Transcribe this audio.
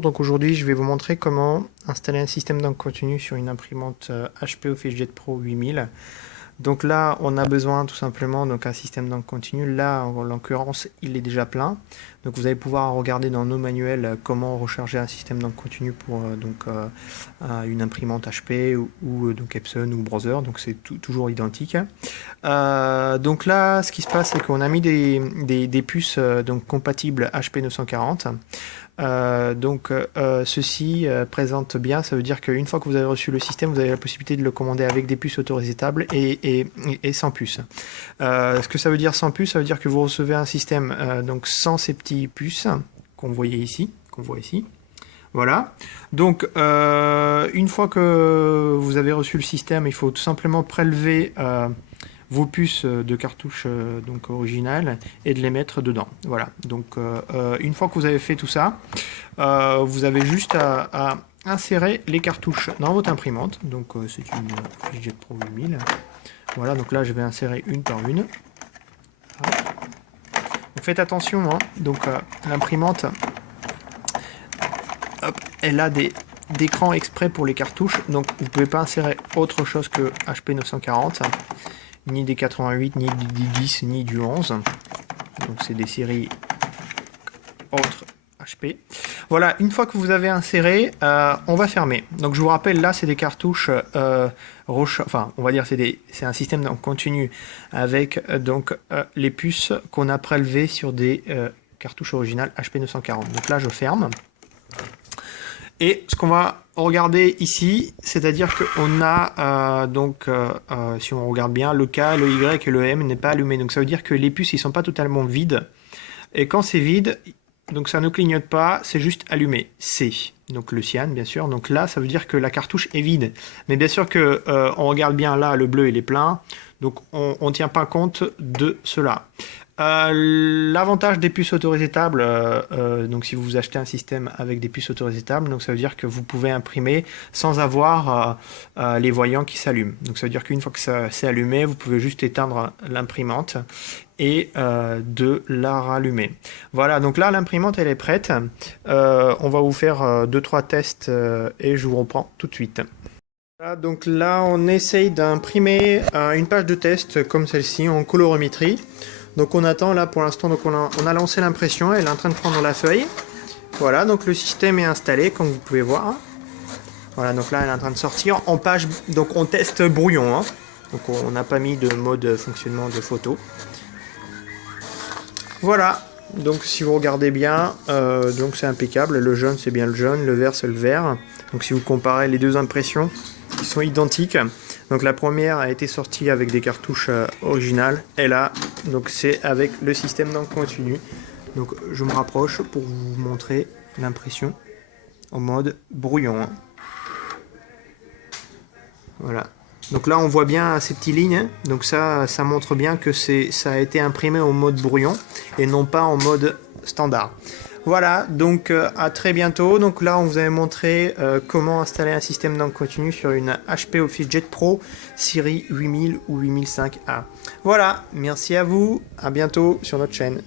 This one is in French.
Donc aujourd'hui, je vais vous montrer comment installer un système d'encre continue sur une imprimante HP OfficeJet Pro 8000. Donc là, on a besoin tout simplement d'un système d'encre continue. Là, en l'occurrence, il est déjà plein. Donc vous allez pouvoir regarder dans nos manuels comment recharger un système d'encre continue pour une imprimante HP ou donc Epson ou Brother. Donc c'est toujours identique. Donc là, ce qui se passe, c'est qu'on a mis des puces donc compatibles HP 940. Ceci présente bien, ça veut dire qu'une fois que vous avez reçu le système, vous avez la possibilité de le commander avec des puces autorisables et sans puces. Ce que ça veut dire sans puces, ça veut dire que vous recevez un système donc sans ces petits puces qu'on voit ici. Voilà. Donc, une fois que vous avez reçu le système, il faut tout simplement prélever vos puces de cartouche donc originales et de les mettre dedans. Voilà. Donc, une fois que vous avez fait tout ça, vous avez juste à insérer les cartouches dans votre imprimante. Donc, c'est une OfficeJet Pro 8000. Voilà. Donc là, je vais insérer une par une. Voilà. Donc, faites attention. Hein. Donc, l'imprimante, elle a des écrans exprès pour les cartouches. Donc, vous ne pouvez pas insérer autre chose que HP 940. Ni des 88, ni du 10, ni du 11. Donc c'est des séries autres HP. Voilà, une fois que vous avez inséré, on va fermer. Donc je vous rappelle, là c'est des cartouches enfin on va dire c'est un système en continu avec les puces qu'on a prélevées sur des cartouches originales HP 940. Donc là je ferme. Et ce qu'on va regarder ici, c'est-à-dire qu'on a, si on regarde bien, le K, le Y et le M n'est pas allumé. Donc ça veut dire que les puces, ils sont pas totalement vides. Et quand c'est vide, donc ça ne clignote pas, c'est juste allumé. C, donc le cyan, bien sûr. Donc là, ça veut dire que la cartouche est vide. Mais bien sûr que on regarde bien là, le bleu, il est plein. Donc on ne tient pas compte de cela. L'avantage des puces autorisables, donc si vous achetez un système avec des puces autorisables, donc ça veut dire que vous pouvez imprimer sans avoir les voyants qui s'allument. Donc ça veut dire qu'une fois que ça c'est allumé, vous pouvez juste éteindre l'imprimante et de la rallumer. Voilà, donc là l'imprimante elle est prête. On va vous faire 2-3 tests et je vous reprends tout de suite. Voilà, donc là on essaye d'imprimer une page de test comme celle-ci en colorimétrie. Donc on attend là pour l'instant, donc on a lancé l'impression, elle est en train de prendre la feuille. Voilà, donc le système est installé comme vous pouvez voir. Voilà, donc là elle est en train de sortir en page, donc on teste brouillon. Hein. Donc on n'a pas mis de mode fonctionnement de photo. Voilà, donc si vous regardez bien, donc c'est impeccable, le jaune c'est bien le jaune, le vert c'est le vert. Donc si vous comparez les deux impressions, ils sont identiques. Donc la première a été sortie avec des cartouches originales et là donc c'est avec le système d'encre continue. Donc je me rapproche pour vous montrer l'impression en mode brouillon. Voilà. Donc là on voit bien ces petites lignes. Donc ça montre bien que ça a été imprimé en mode brouillon et non pas en mode standard. Voilà, donc à très bientôt. Donc là, on vous avait montré comment installer un système d'encre continue sur une HP OfficeJet Pro série 8000 ou 8005A. Voilà, merci à vous, à bientôt sur notre chaîne.